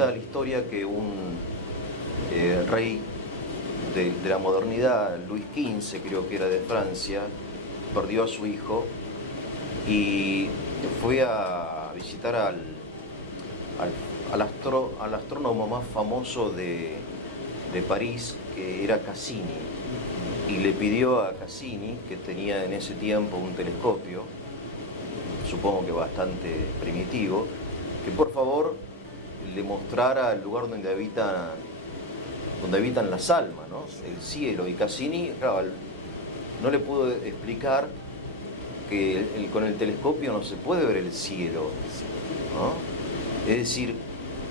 Cuenta la historia que un rey de la modernidad, Luis XV creo que era de Francia, perdió a su hijo y fue a visitar al astrónomo más famoso de París, que era Cassini, y le pidió a Cassini, que tenía en ese tiempo un telescopio, supongo que bastante primitivo, que por favor le mostrara el lugar donde habitan las almas, ¿no? El cielo. Y Cassini, claro, no le pudo explicar que con el telescopio no se puede ver el cielo, ¿no? Es decir,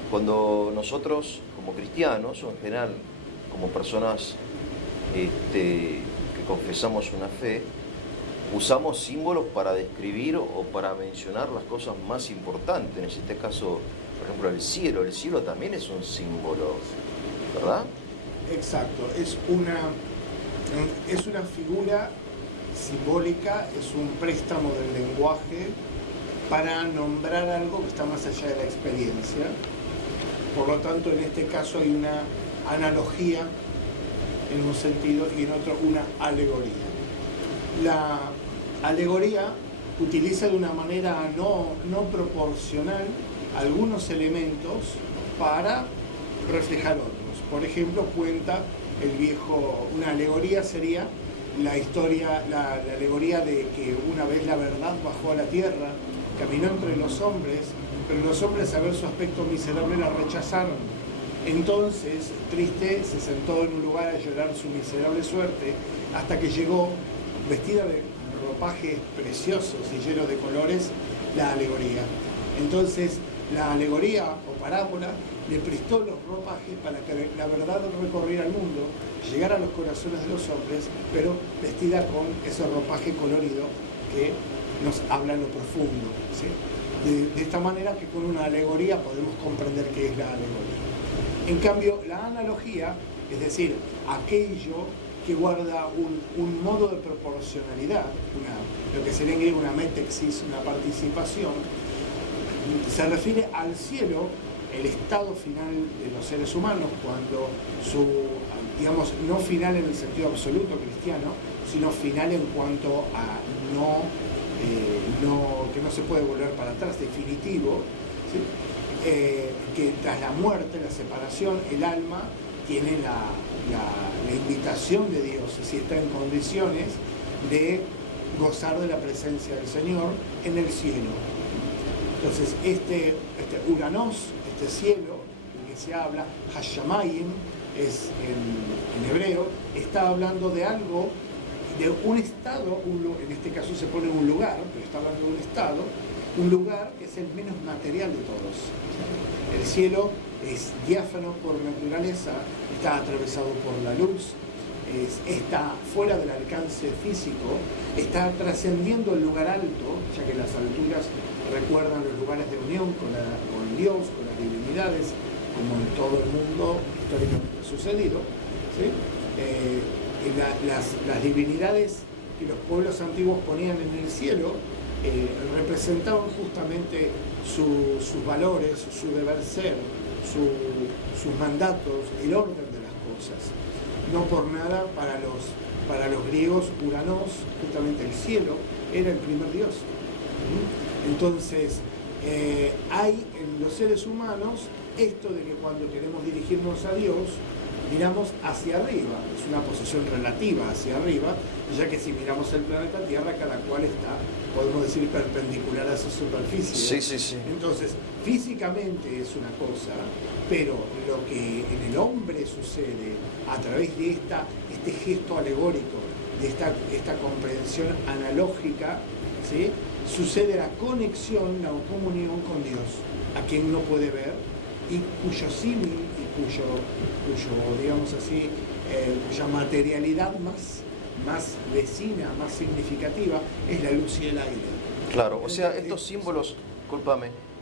cuando nosotros, como cristianos, o en general como personas que confesamos una fe, usamos símbolos para describir o para mencionar las cosas más importantes. En este caso, por ejemplo, el cielo. El cielo también es un símbolo, ¿verdad? Exacto, es una figura simbólica, es un préstamo del lenguaje para nombrar algo que está más allá de la experiencia. Por lo tanto, en este caso hay una analogía en un sentido y en otro una alegoría. La alegoría utiliza de una manera no proporcional algunos elementos para reflejar otros. Por ejemplo, cuenta una alegoría sería la historia, la alegoría de que una vez la verdad bajó a la tierra, caminó entre los hombres, pero los hombres, a ver su aspecto miserable, la rechazaron. Entonces, triste, se sentó en un lugar a llorar su miserable suerte, hasta que llegó, vestida de ropajes preciosos y llenos de colores, la alegoría. Entonces, la alegoría o parábola le prestó los ropajes para que la verdad recorriera el mundo, llegara a los corazones de los hombres, pero vestida con ese ropaje colorido que nos habla en lo profundo, ¿sí? De esta manera que con una alegoría podemos comprender qué es la alegoría. En cambio, la analogía, es decir, aquello que guarda un modo de proporcionalidad, lo que sería en griego una metexis, una participación, se refiere al cielo, el estado final de los seres humanos, cuando digamos, no final en el sentido absoluto cristiano, sino final en cuanto a que no se puede volver para atrás, definitivo, ¿sí? Que tras la muerte, la separación, el alma tiene la invitación de Dios, es decir, está en condiciones de gozar de la presencia del Señor en el cielo. Entonces, este Uranos, este cielo, del que se habla, Hashamayim, es en hebreo, está hablando de algo, de un estado, en este caso se pone un lugar, pero está hablando de un lugar que es el menos material de todos. El cielo es diáfano por naturaleza, está atravesado por la luz, está fuera del alcance físico, está trascendiendo el lugar alto, ya que las alturas recuerdan los lugares de unión con Dios, con las divinidades, como en todo el mundo históricamente ha sucedido, ¿sí? Las divinidades que los pueblos antiguos ponían en el cielo representaban justamente sus valores, su deber ser, sus mandatos, el orden de las cosas. No por nada para los griegos Uranos, justamente el cielo, era el primer dios. Entonces, hay en los seres humanos esto de que cuando queremos dirigirnos a Dios, miramos hacia arriba, es una posición relativa hacia arriba, ya que si miramos el planeta Tierra, cada cual está, podemos decir, perpendicular a su superficie. Sí. Entonces, físicamente es una cosa, pero lo que en el hombre sucede a través de este gesto alegórico, de esta comprensión analógica, ¿sí? Sucede la conexión, la comunión con Dios, a quien no puede ver y cuyo símil y cuyo digamos así, cuya materialidad más vecina, más significativa es la luz y el aire. Claro, o sea, estos símbolos,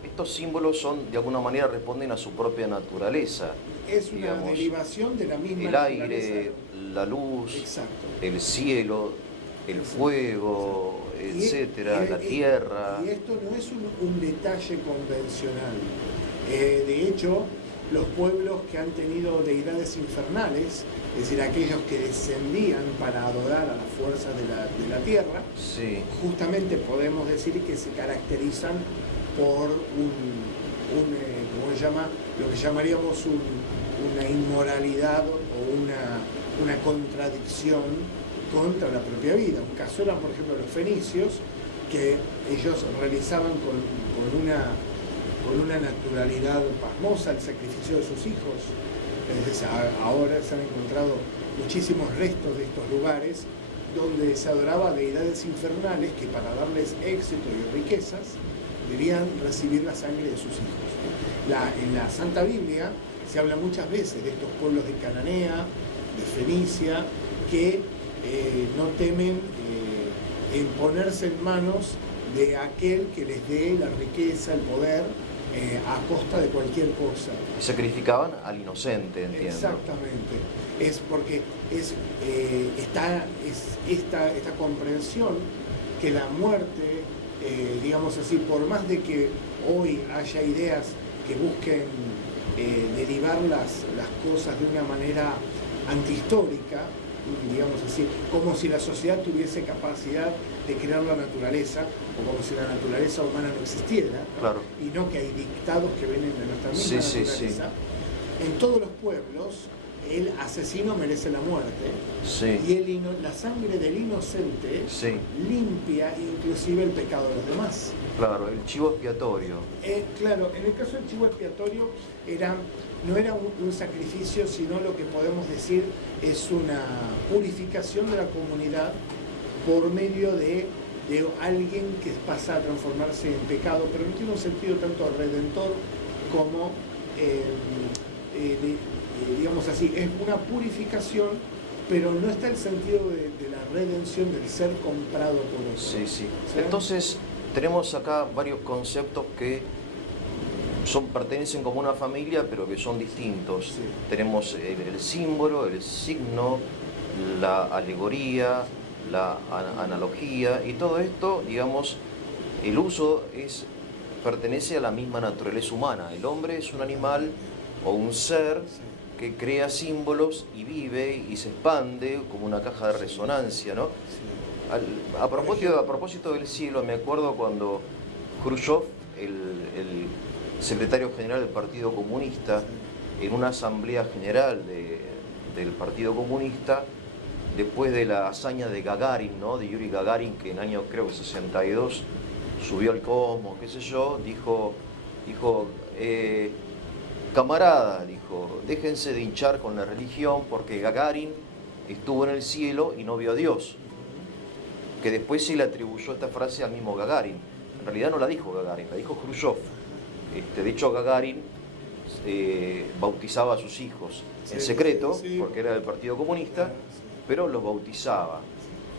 estos símbolos son, de alguna manera, responden a su propia naturaleza. Es una derivación de la misma el aire, la luz, exacto, el cielo, el fuego, etcétera, la tierra. Y esto no es un detalle convencional. De hecho, los pueblos que han tenido deidades infernales, es decir, aquellos que descendían para adorar a las fuerzas de la tierra, Sí. justamente podemos decir que se caracterizan por ¿cómo se llama? Lo que llamaríamos una inmoralidad o una contradicción contra la propia vida. Un caso eran, por ejemplo, los fenicios, que ellos realizaban con una naturalidad pasmosa el sacrificio de sus hijos. Ahora se han encontrado muchísimos restos de estos lugares donde se adoraba deidades infernales que para darles éxito y riquezas debían recibir la sangre de sus hijos. En la Santa Biblia se habla muchas veces de estos pueblos de Cananea, de Fenicia, que no temen en ponerse en manos de aquel que les dé la riqueza, el poder, a costa de cualquier cosa. Sacrificaban al inocente, entiendo. Exactamente. Es porque está esta comprensión que la muerte, digamos así, por más de que hoy haya ideas que busquen derivar las cosas de una manera antihistórica, digamos así, como si la sociedad tuviese capacidad de crear la naturaleza, o como si la naturaleza humana no existiera, Claro. y no que hay dictados que vienen de nuestra misma naturaleza. En todos los pueblos, el asesino merece la muerte, Sí. y la sangre del inocente Sí. limpia inclusive el pecado de los demás. Claro, el chivo expiatorio. Claro, en el caso del chivo expiatorio no era un sacrificio, sino lo que podemos decir es una purificación de la comunidad por medio de alguien que pasa a transformarse en pecado, pero no tiene un sentido tanto redentor como, digamos así, es una purificación, pero no está el sentido de la redención del ser comprado por otro. Sí, sí. ¿Sí? Entonces, tenemos acá varios conceptos que pertenecen como una familia, pero que son distintos. Sí. Tenemos el símbolo, el signo, la alegoría, la analogía, y todo esto, digamos, el uso pertenece a la misma naturaleza humana. El hombre es un animal o un ser que crea símbolos y vive y se expande como una caja de resonancia, ¿no? A propósito del cielo, me acuerdo cuando Khrushchev, el secretario general del Partido Comunista, en una asamblea general del Partido Comunista, después de la hazaña de Gagarin, ¿no? De Yuri Gagarin, que en el año creo que 62 subió al cosmos, qué sé yo, dijo, camarada, dijo, déjense de hinchar con la religión porque Gagarin estuvo en el cielo y no vio a Dios. Que después se le atribuyó esta frase al mismo Gagarin. En realidad no la dijo Gagarin, la dijo Khrushchev. De hecho, Gagarin bautizaba a sus hijos en secreto, porque era del Partido Comunista, pero los bautizaba.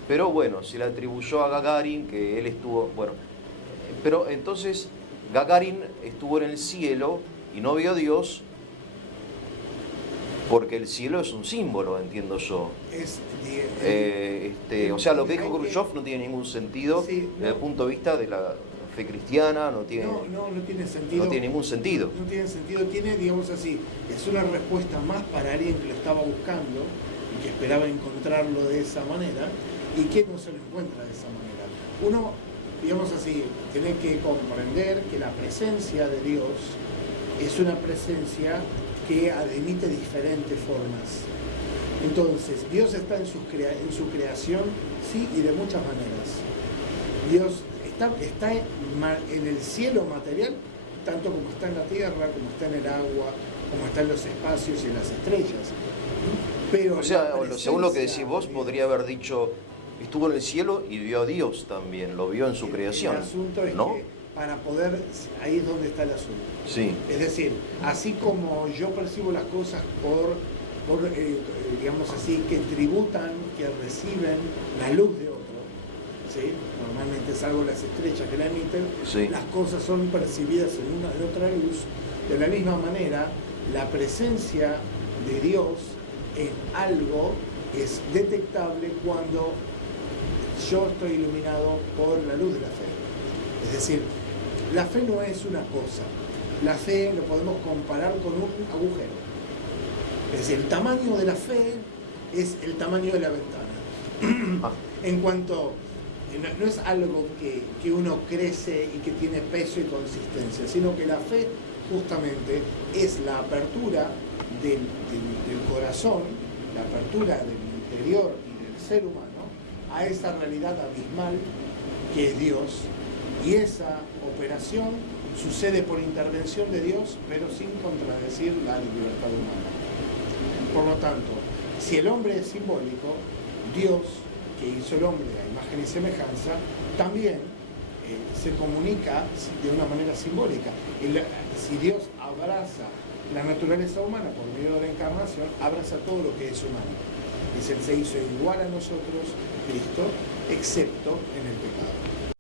Pero bueno, se le atribuyó a Gagarin que él estuvo... Bueno, pero entonces Gagarin estuvo en el cielo y no vio a Dios porque el cielo es un símbolo, entiendo yo. O sea, lo que dijo Khrushchev no tiene ningún sentido desde el punto de vista de la fe cristiana, no tiene sentido. No tiene ningún sentido. No tiene sentido, digamos así, es una respuesta más para alguien que lo estaba buscando y que esperaba encontrarlo de esa manera y que no se lo encuentra de esa manera. Uno, digamos así, tiene que comprender que la presencia de Dios es una presencia que admite diferentes formas. Entonces, Dios está en su creación, sí, y de muchas maneras. Dios está en el cielo material, tanto como está en la tierra, como está en el agua, como está en los espacios y en las estrellas. Pero o sea, según lo que decís vos, podría haber dicho, estuvo en el cielo y vio a Dios también, lo vio en su creación. El asunto es ¿no? que para poder, ahí es donde está el asunto. Sí. Es decir, así como yo percibo las cosas por digamos así, que tributan, que reciben la luz de otro, ¿sí? Normalmente salvo las estrellas que la emiten, sí. Las cosas son percibidas en otra luz. De la misma manera, la presencia de Dios en algo es detectable cuando yo estoy iluminado por la luz de la fe. Es decir, la fe no es una cosa, La fe lo podemos comparar con un agujero. Es decir, el tamaño de la fe es el tamaño de la ventana. En cuanto, no es algo que uno crece y que tiene peso y consistencia, sino que la fe justamente es la apertura del corazón, la apertura del interior y del ser humano a esa realidad abismal que es Dios, y esa operación sucede por intervención de Dios, pero sin contradecir la libertad humana. Por lo tanto, si el hombre es simbólico, Dios, que hizo el hombre a imagen y semejanza, también se comunica de una manera simbólica. Si Dios abraza la naturaleza humana por medio de la encarnación, abraza todo lo que es humano. Es el se hizo igual a nosotros, Cristo, excepto en el pecado.